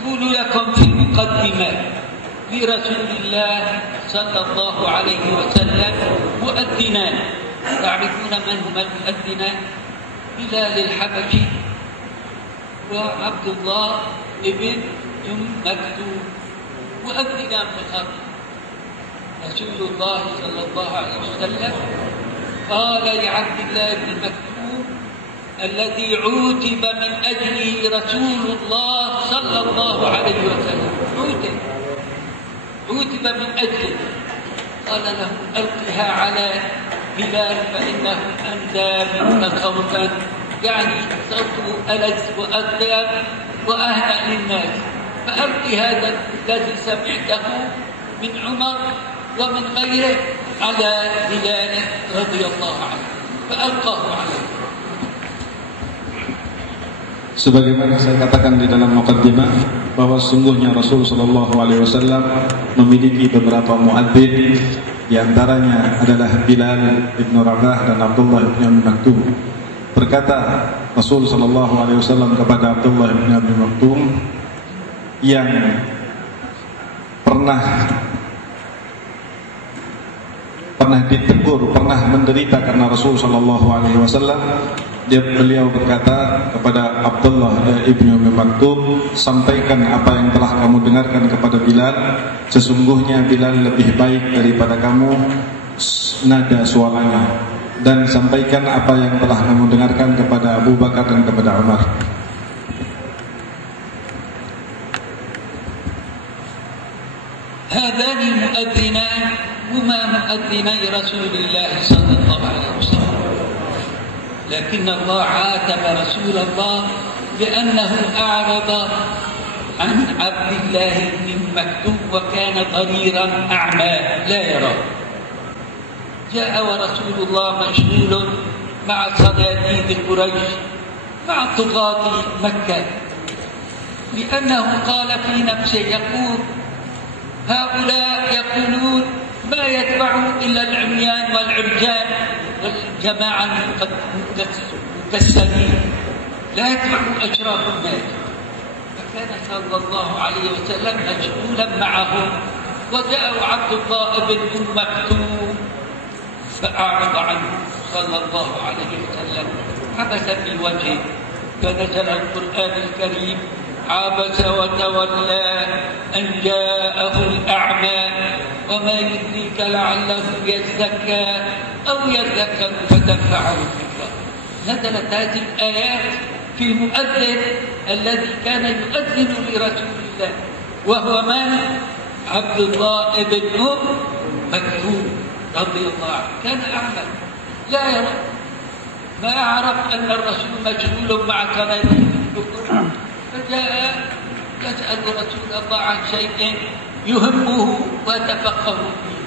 أقول لكم في المقدمة لرسول الله صلى الله عليه وسلم مؤذنان. تعرفون من هما المؤذنان؟ بلال الحبشي وعبد الله بن مكتوم، مؤذنان فقط. رسول الله صلى الله عليه وسلم قال لعبد الله بن مكتوم الذي عوتب من أجله رسول الله صلى الله عليه وسلم، عوتب من أجله، قال له ألقها على بلال فإنه أندى منك صوتا، يعني صوته ألذ وأطيب وأهدأ للناس، فألقي هذا الذي سمعته من عمر ومن غيره على بلال رضي الله عنه، فألقاه عليه. Sebagaimana saya katakan di dalam muqaddimah bahwa sungguhnya Rasul sallallahu alaihi wasallam memiliki beberapa muadzin, di antaranya adalah Bilal bin Rabah dan Abdullah bin Maktum. Berkata Rasul sallallahu alaihi wasallam kepada Abdullah bin Maktum yang pernah ditegur, pernah menderita karena Rasul sallallahu alaihi wasallam, beliau berkata kepada Abdullah ibnu Maktum, sampaikan apa yang telah kamu dengarkan kepada Bilal, sesungguhnya Bilal lebih baik daripada kamu nada suaranya, dan sampaikan apa yang telah kamu dengarkan kepada Abu Bakar dan kepada Umar. هذان المؤذنان هما مؤذني رسول الله صلى الله عليه وسلم، لكن الله عاتب رسول الله لأنه أعرض عن عبد الله بن مكتوم وكان ضريرا أعمى لا يرى. جاء ورسول الله مشغول مع صناديد قريش مع طغاة مكة، لأنه قال في نفسه يقول هؤلاء يقولون ما يتبعوا إلا العميان والعرجان والجماعة المكسرين، لا يتبعوا أشراف الناس. فكان صلى الله عليه وسلم مشغولا معهم، وجاء عبد الله بن مكتوم فأعرض عنه صلى الله عليه وسلم، عبس بالوجه، فنزل القرآن الكريم عبس وتولى أن جاءه الأعمى وما يدريك لعله يزكى أو يذكر فتنفعه الذكرى. نزلت هذه الآيات في المؤذن الذي كان يؤذن لرسول الله، وهو من؟ عبد الله بن مكتوم رضي الله عنه. كان أعمى لا يرى، ما عرف أن الرسول مشغول مع صناديد الكفر، فجاء يسأل رسول الله عن شيء يهمه ويتفقه فيه.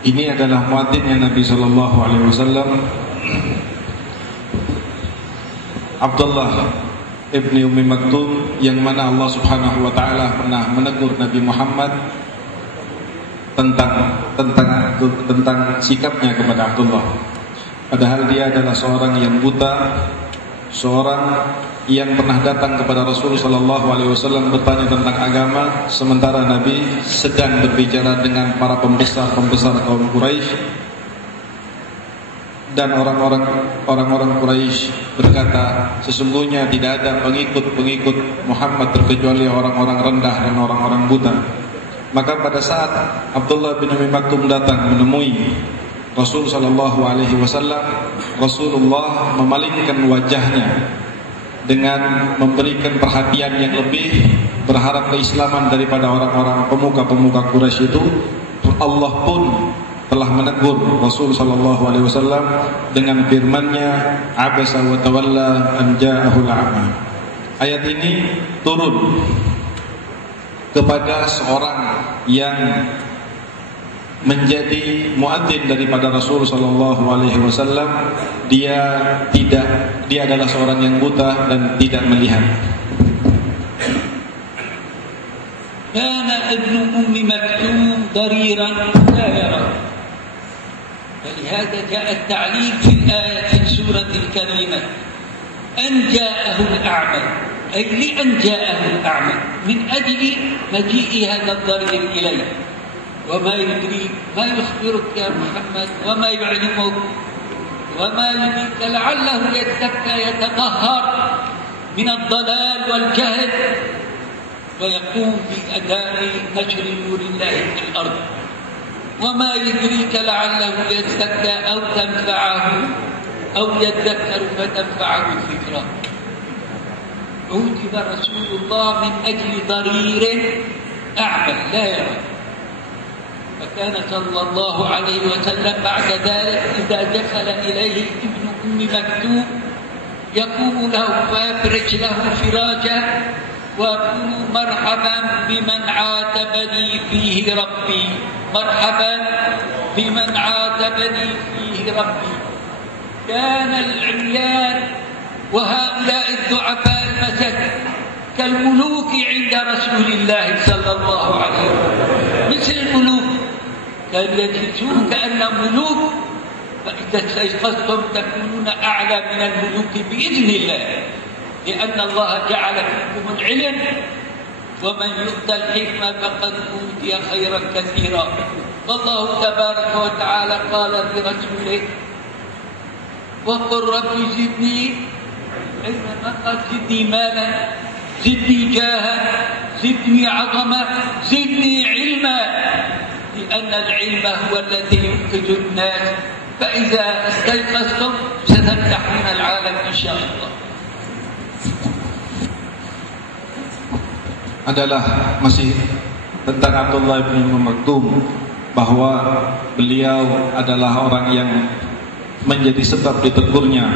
Ini adalah muadzinnya Nabi sallallahu alaihi wasallam, Abdullah ibni Ummi Maktum, yang mana Allah Subhanahu wa taala pernah menegur Nabi Muhammad tentang sikapnya kepada Abdullah. Padahal dia adalah seorang yang buta, seorang yang pernah datang kepada Rasul sallallahu alaihi wasallam bertanya tentang agama, sementara Nabi sedang berbicara dengan para pembesar kaum Quraisy, dan orang-orang Quraisy berkata, sesungguhnya tidak ada pengikut Muhammad terkecuali orang-orang rendah dan orang-orang buta. Maka pada saat Abdullah bin Ummi Maktum datang menemui Rasul sallallahu alaihi wasallam, Rasulullah memalingkan wajahnya dengan memberikan perhatian yang lebih, berharap keislaman daripada orang-orang pemuka Quraisy itu. Allah pun telah menegur Rasul sallallahu alaihi wasallam dengan firman-Nya, abasa wa tawalla an ja'ahul a'ma. Ayat ini turun kepada seorang yang menjadi muadzin daripada Rasul sallallahu alaihi wasallam. Dia adalah seorang yang buta dan tidak melihat. Kana ibnu Ummi Maktum dariran la yara. فلهذا جاء التعليل في الآية في سورة بكلمة أن جاءه الأعمى، أي لأن جاءه الأعمى من أجل مجيء هذا الضرير إليه. وما يدريك، ما يخبرك يا محمد، وما يعلمك، وما يدريك لعله يزكى يتطهر من الضلال والجهل ويقوم بأداء نشر نور الله في الأرض. وما يدريك لعله يزكى أو تنفعه أو يذكر فتنفعه الذكرى. عوتب رسول الله من أجل ضرير أعمى لا يرى، فكان صلى الله عليه وسلم بعد ذلك إذا دخل إليه ابن أم مكتوم يقوم له ويفرش له فراجه ويقول مرحبا بمن عاتبني فيه ربي، مرحبا بمن عاتبني فيه ربي. كان العميان وهؤلاء الضعفاء المساكين كالملوك عند رسول الله صلى الله عليه وسلم، مثل الملوك، كانوا يجلسون كأنهم ملوك، فإذا استيقظتم تكونون أعلى من الملوك بإذن الله، لأن الله جعل فيكم العلم، ومن يؤتى الحكمة فقد أوتي خيرا كثيرا. والله تبارك وتعالى قال لرسوله وقل رب زدني علما، قال زدني مالا، زدني جاها، زدني عظمة، زدني علما، لأن العلم هو الذي ينقذ الناس. فإذا استيقظتم ستفتحون العالم إن شاء الله. Adalah masih tentang Abdullah bin Maktum, bahwa beliau adalah orang yang menjadi sebab ditegurnya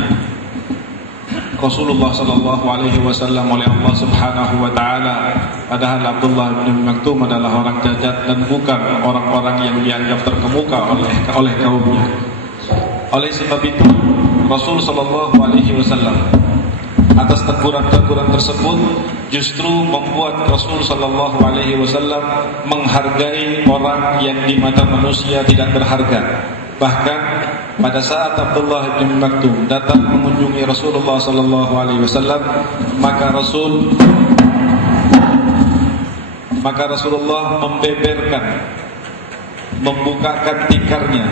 Rasulullah sallallahu alaihi wasallam oleh Allah Subhanahu wa taala. Padahal Abdullah bin Maktum adalah orang cacat dan bukan orang-orang yang dianggap terkemuka oleh kaumnya. Oleh sebab itu Rasul sallallahu alaihi wasallam atas teguran-teguran tersebut justru membuat Rasul sallallahu alaihi wasallam menghargai orang yang di mata manusia tidak berharga. Bahkan pada saat Abdullah bin Maktum datang mengunjungi Rasulullah sallallahu alaihi wasallam, maka Rasulullah membukakan tikarnya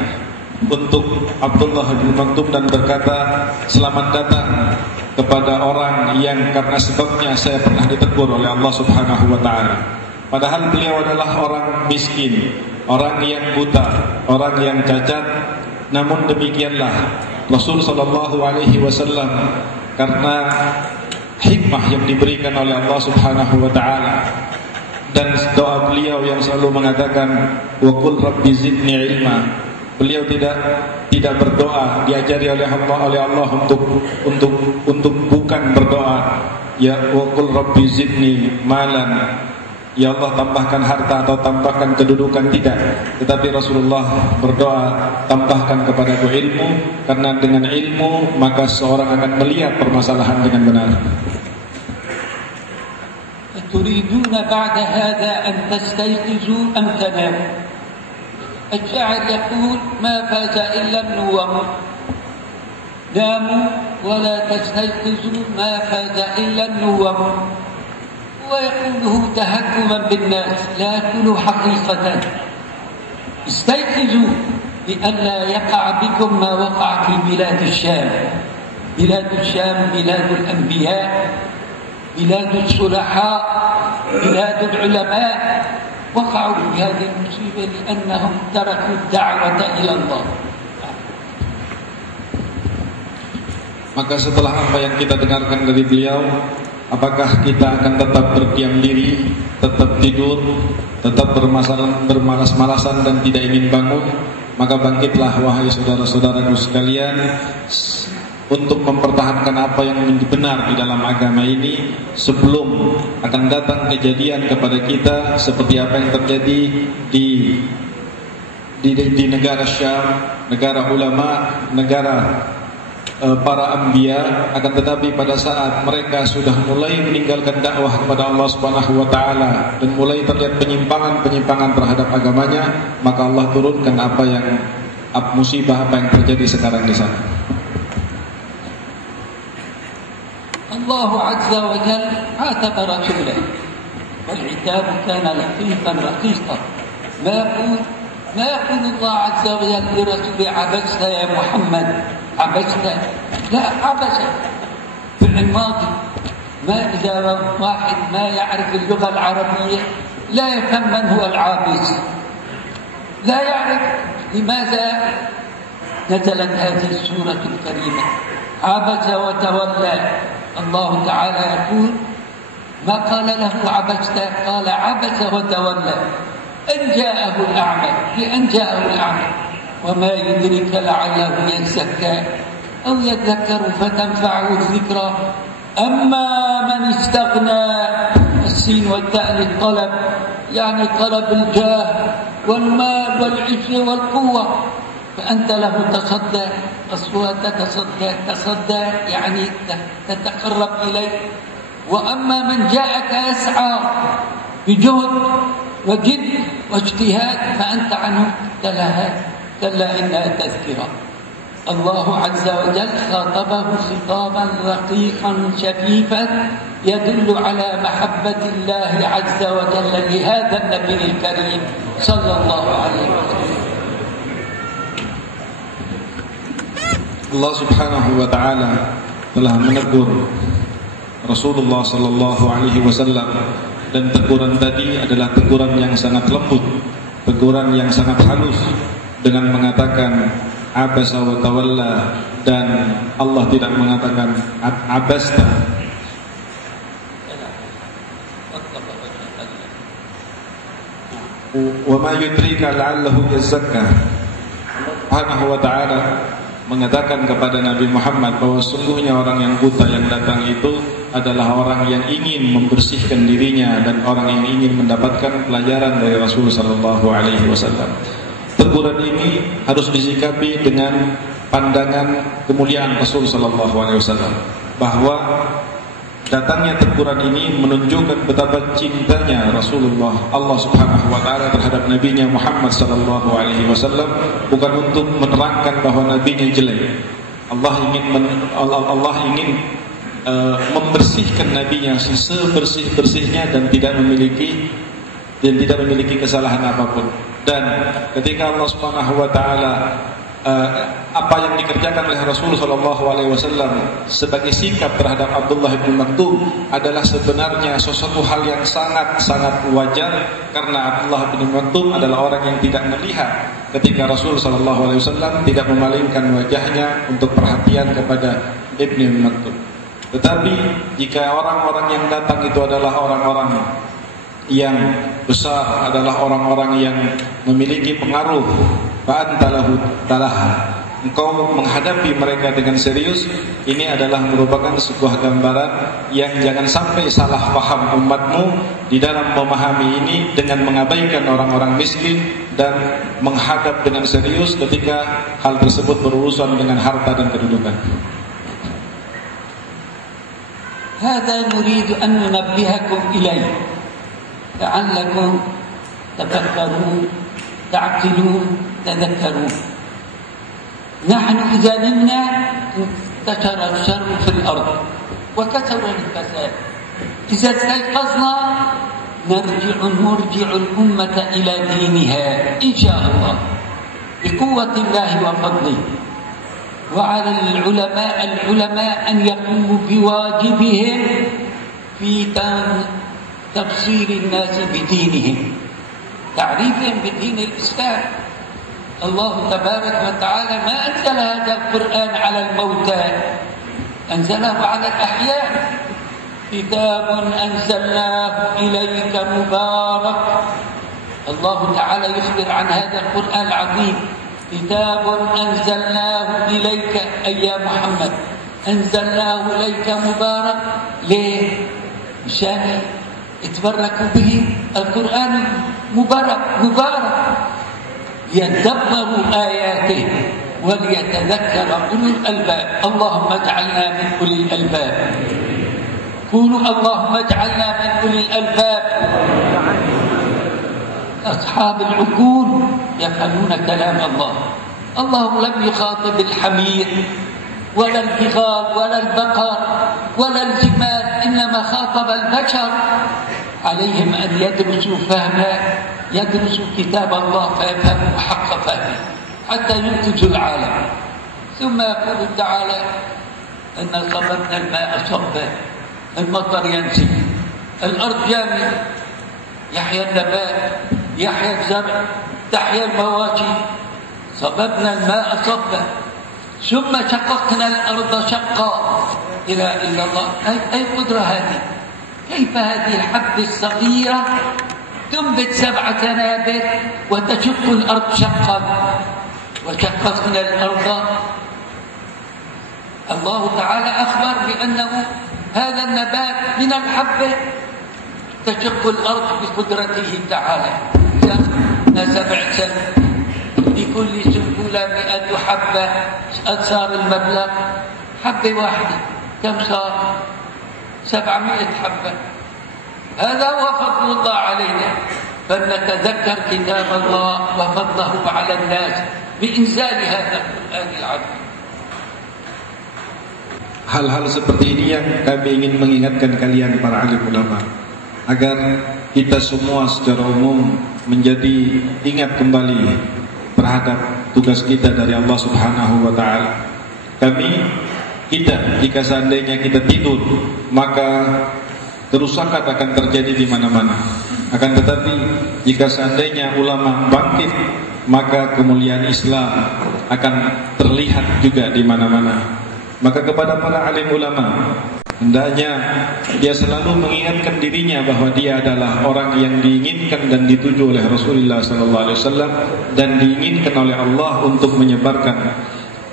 untuk Abdullah bin Maktum dan berkata, "Selamat datang kepada orang yang karena sebabnya saya pernah ditegur oleh Allah Subhanahu wa taala." Padahal beliau adalah orang miskin, orang yang buta, orang yang cacat. Namun demikianlah Rasul sallallahu alaihi wasallam karena hikmah yang diberikan oleh Allah Subhanahu wa taala dan doa beliau yang selalu mengatakan wa qul rabbi zidni ilma. Beliau tidak berdoa, diajari oleh Allah untuk bukan berdoa ya wa qul rabbi zidni malan, ya Allah tambahkan harta atau tambahkan kedudukan, tidak. Tetapi Rasulullah berdoa, tambahkan kepadaku ilmu, karena dengan ilmu maka seorang akan melihat permasalahan dengan benar. تريدون بعد هذا أن تستيقظوا أم تناموا؟ الشاعر يقول ما فاز إلا النوم، ناموا ولا تستيقظوا ما فاز إلا النوم. ويقوله تهكما بالناس، لا كلوا حقيقة، استيقظوا لئلا يقع بكم ما وقع في بلاد الشام. بلاد الشام بلاد الأنبياء، بلاد الصلحاء، بلاد العلماء، وقعوا في هذه المصيبة لأنهم تركوا الدعوة إلى الله. Maka setelah apa yang kita dengarkan dari beliau, apakah kita akan tetap berdiam diri, tetap tidur, tetap bermalas-malasan dan tidak ingin bangun? Maka bangkitlah wahai saudara-saudaraku sekalian untuk mempertahankan apa yang benar di dalam agama ini sebelum akan datang kejadian kepada kita seperti apa yang terjadi di negara Syam, negara ulama, negara para anbiya. Akan tetapi pada saat mereka sudah mulai meninggalkan dakwah kepada Allah Subhanahu wa taala dan mulai terlihat penyimpangan terhadap agamanya, maka Allah turunkan musibah apa yang terjadi sekarang di sana. الله عز وجل عاتب رسوله، والعتاب كان لطيفا رقيقا. ما يقول الله عز وجل لرسوله عبست يا محمد، عبست، لا، عبس في الماضي. ما إذا واحد ما يعرف اللغة العربية لا يفهم من هو العابس، لا يعرف لماذا نزلت هذه السورة الكريمة. عبس وتولى، الله تعالى يقول ما قال له عبست، قال عبس وتولى أن جاءه الأعمى، لأن جاءه الأعمى. وما يدرك لعله يزكى أو يذكر فتنفعه الذكرى. أما من استغنى، السين والتاء للطلب، يعني طلب الجاه والمال والعز والقوة، فأنت له تصدى. الصورة تصدى يعني تتقرب إليه. وأما من جاءك يسعى بجهد وجد واجتهاد فأنت عنه تلهى، كلا إنها تذكرة. الله عز وجل خاطبه خطابا رقيقا شفيفا يدل على محبة الله عز وجل لهذا النبي الكريم صلى الله عليه وسلم. Allah Subhanahu wa taala telah menegur Rasulullah sallallahu alaihi wasallam, dan teguran tadi adalah teguran yang sangat lembut, teguran yang sangat halus, dengan mengatakan abasa wa tawalla, dan Allah tidak mengatakan abasta. Wa ma yudrika la'allahu yazakka. Allah Subhanahu wa taala mengatakan kepada Nabi Muhammad bahwa sungguhnya orang yang buta yang datang itu adalah orang yang ingin membersihkan dirinya dan orang yang ingin mendapatkan pelajaran dari Rasul sallallahu alaihi wasallam. Teguran ini harus disikapi dengan pandangan kemuliaan Rasul sallallahu alaihi wasallam, bahwa datangnya teguran ini menunjukkan betapa cintanya Rasulullah Allah Subhanahu wa taala terhadap nabinya Muhammad sallallahu alaihi wasallam, bukan untuk menerangkan bahwa nabinya jelek. Allah ingin membersihkan nabinya sebersih-bersihnya dan tidak memiliki kesalahan apapun. Dan ketika Allah Subhanahu wa taala apa yang dikerjakan oleh Rasulullah SAW sebagai sikap terhadap Abdullah bin Maktum adalah sebenarnya sesuatu hal yang sangat-sangat wajar, karena Abdullah bin Maktum adalah orang yang tidak melihat ketika Rasulullah SAW tidak memalingkan wajahnya untuk perhatian kepada Ibn Maktum. Tetapi jika orang-orang yang datang itu adalah orang-orang yang besar, adalah orang-orang yang memiliki pengaruh, fa'antalahu talaha, engkau menghadapi mereka dengan serius, ini adalah merupakan sebuah gambaran yang jangan sampai salah paham umatmu di dalam memahami ini dengan mengabaikan orang-orang miskin dan menghadap dengan serius ketika hal tersebut berurusan dengan harta dan kedudukan. Hada nuridu an nunabbihakum ilaih la'allakum tafakkarun ta'qilun tadhakkarun. نحن إذا نمنا انتشر الشر في الأرض وكثر الفساد. إذا استيقظنا نرجع الأمة إلى دينها إن شاء الله بقوة الله وفضله. وعلى العلماء أن يقوموا بواجبهم في تبصير الناس بدينهم، تعريفهم بدين الإسلام. الله تبارك وتعالى ما أنزل هذا القرآن على الموتى، أنزله على الأحياء. كتاب أنزلناه إليك مبارك، الله تعالى يخبر عن هذا القرآن العظيم. كتاب أنزلناه إليك أي يا محمد، أنزلناه إليك مبارك. ليه؟ مشان يتبركوا به. القرآن مبارك يدبروا آياته وليتذكر أولو الألباب. اللهم اجعلنا من أولي الألباب. قولوا اللهم اجعلنا من أولي الألباب. أصحاب العقول يفهمون كلام الله. الله لم يخاطب الحمير ولا البغال ولا البقر ولا الجمال، إنما خاطب البشر. عليهم أن يدرسوا يدرسوا كتاب الله فيفهموا حق فهمه حتى ينتجوا العالم. ثم يقول تعالى أن صببنا الماء صبا، المطر ينزل، الأرض جامدة، يحيى النبات، يحيى الزرع، تحيا المواشي. صببنا الماء صبا ثم شققنا الأرض شقا. إلى الله، أي قدرة هذه؟ كيف هذه الحبة الصغيرة تنبت 7 سنابل وتشق الأرض شقا؟ وشققنا الأرض، الله تعالى أخبر بأنه هذا النبات من الحبة تشق الأرض بقدرته تعالى. 7 سنة بكل سنبلة 100 حبة، صار المبلغ حبة واحدة كم صار؟ 700 حبة. هذا هو فضل الله علينا، فلنتذكر كتاب الله وفضله على الناس بإنزال هذا القرآن العظيم. Hal-hal seperti ini yang kami ingin mengingatkan kalian para alim ulama, agar kita semua secara umum menjadi ingat kembali terhadap tugas kita dari Allah Subhanahu wa taala. Kita jika seandainya kita tidur, maka kerusakan akan terjadi di mana-mana. Akan tetapi jika seandainya ulama bangkit, maka kemuliaan Islam akan terlihat juga di mana-mana. Maka kepada para alim ulama, hendaknya dia selalu mengingatkan dirinya bahwa dia adalah orang yang diinginkan dan dituju oleh Rasulullah SAW dan diinginkan oleh Allah untuk menyebarkan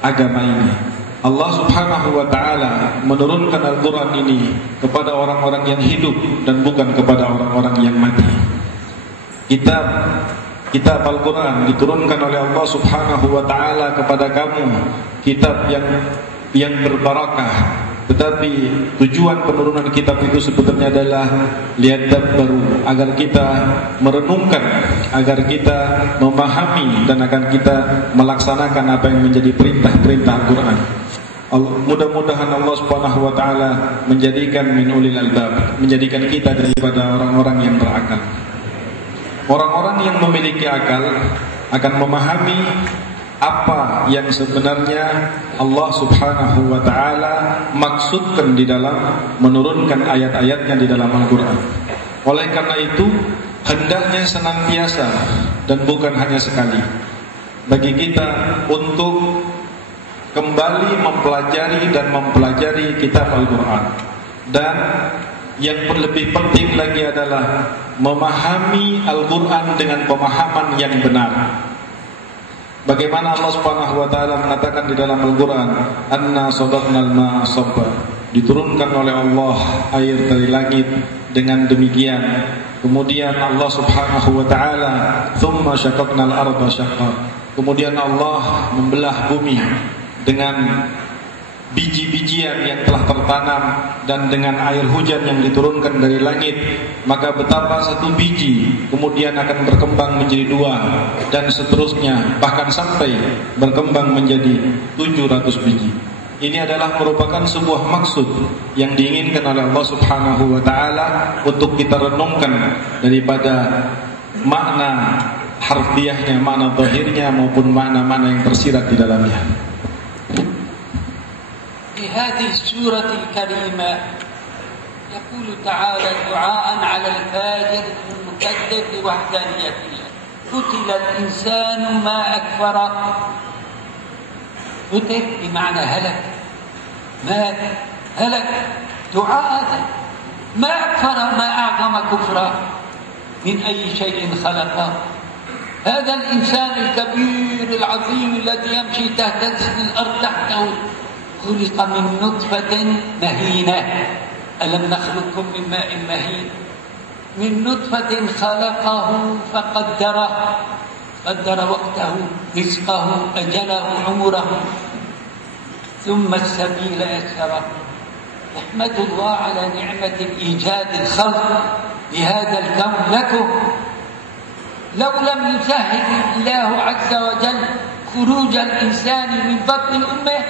agama ini. Allah Subhanahu wa taala menurunkan Al-Qur'an ini kepada orang-orang yang hidup dan bukan kepada orang-orang yang mati. Kitab Al-Qur'an diturunkan oleh Allah Subhanahu wa taala kepada kamu, kitab yang berbarakah. Tetapi tujuan penurunan kitab itu sebetulnya adalah liyadabbaru, agar kita merenungkan, agar kita memahami dan akan kita melaksanakan apa yang menjadi perintah-perintah Al-Qur'an. Mudah-mudahan Allah Subhanahu wa taala menjadikan min ulil albab, menjadikan kita daripada orang-orang yang berakal. Orang-orang yang memiliki akal akan memahami apa yang sebenarnya Allah Subhanahu wa taala maksudkan di dalam menurunkan ayat-ayatnya di dalam Al-Qur'an. Oleh karena itu, hendaknya senantiasa dan bukan hanya sekali bagi kita untuk kembali mempelajari kitab Al-Qur'an. Dan yang lebih penting lagi adalah memahami Al-Qur'an dengan pemahaman yang benar. Bagaimana Allah Subhanahu wa taala mengatakan di dalam Al-Qur'an, "Anna sadaqnal ma'a sabba." Diturunkan oleh Allah air dari langit dengan demikian. Kemudian Allah Subhanahu wa taala, "Tsumma syaqaqnal arda syaqqa." Kemudian Allah membelah bumi dengan biji-bijian yang telah tertanam dan dengan air hujan yang diturunkan dari langit. Maka betapa satu biji kemudian akan berkembang menjadi 2 dan seterusnya, bahkan sampai berkembang menjadi 700 biji. Ini adalah merupakan sebuah maksud yang diinginkan oleh Allah Subhanahu wa taala untuk kita renungkan daripada makna harfiahnya, makna zahirnya maupun makna-makna yang tersirat di dalamnya. في هذه السورة الكريمة يقول تعالى دعاء على الفاجر المكذب بوحدانية الله. قتل الإنسان ما أكفره. قتل بمعنى هلك، مات، هلك. دعاء ما أكفر، ما أعظم كفره، من أي شيء خلقه. هذا الإنسان الكبير العظيم الذي يمشي تهتز الأرض تحته خلق من نطفة مهينة. ألم نخلقكم من ماء مهين، من نطفة خلقه فقدره، قدر وقته، رزقه، أجله، عمره، ثم السبيل يسره. احمد الله على نعمة إيجاد الخلق لهذا الكون لكم. لو لم يسهل الله عز وجل خروج الإنسان من بطن أمه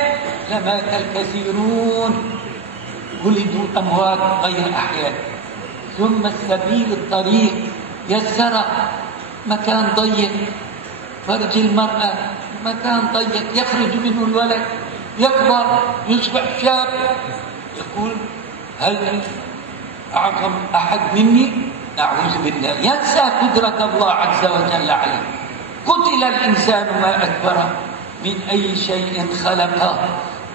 لمات الكثيرون، ولدوا أموات غير أحياء. ثم السبيل الطريق يسر، مكان ضيق، فرج المرأة مكان ضيق يخرج منه الولد، يكبر يصبح شاب، يقول هل أعظم أحد مني؟ أعوذ بالله، ينسى قدرة الله عز وجل عليه. قتل الإنسان ما أكبره، من أي شيء خلقه،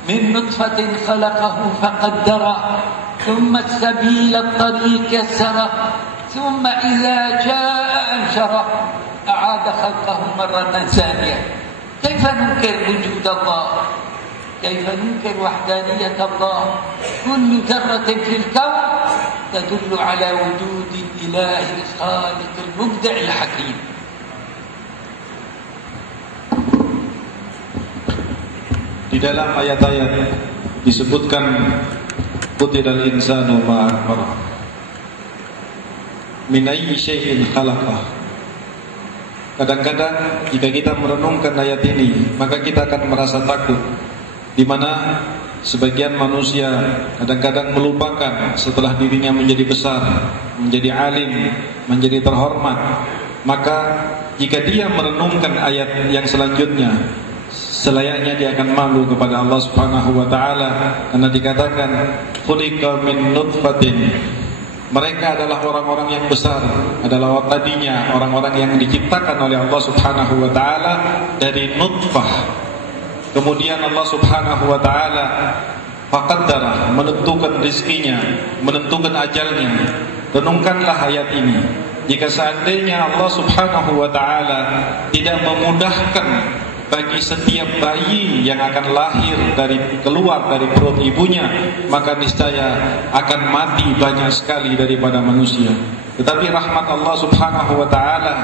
من نطفة خلقه فقدره، ثم السبيل الطريق يسره، ثم إذا جاء أنشره، أعاد خلقه مرة ثانية. كيف ننكر وجود الله؟ كيف ننكر وحدانية الله؟ كل ذرة في الكون تدل على وجود الإله الخالق المبدع الحكيم. Di dalam ayat-ayat disebutkan qutilal insanu ma akbar min ayyi syai'in khalaqah. Kadang-kadang jika kita merenungkan ayat ini, maka kita akan merasa takut, di mana sebagian manusia kadang-kadang melupakan setelah dirinya menjadi besar, menjadi alim, menjadi terhormat. Maka jika dia merenungkan ayat yang selanjutnya, selayaknya dia akan malu kepada Allah Subhanahu wa taala, karena dikatakan khuliqa min nutfatin. Mereka adalah orang-orang yang besar, adalah tadinya orang-orang yang diciptakan oleh Allah Subhanahu wa taala dari nutfah. Kemudian Allah Subhanahu wa taala faqaddara, menentukan rizkinya, menentukan ajalnya. Renungkanlah ayat ini. Jika seandainya Allah Subhanahu wa taala tidak memudahkan bagi setiap bayi yang akan lahir keluar dari perut ibunya, maka niscaya akan mati banyak sekali daripada manusia. Tetapi rahmat Allah Subhanahu wa taala,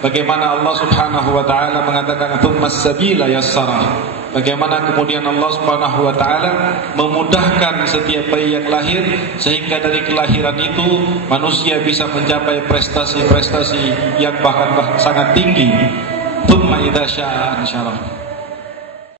bagaimana Allah Subhanahu wa taala mengatakan tsummas sabila yassara, bagaimana kemudian Allah Subhanahu wa taala memudahkan setiap bayi yang lahir, sehingga dari kelahiran itu manusia bisa mencapai prestasi-prestasi yang bahkan sangat tinggi. Tsumma idza syaa ansyara.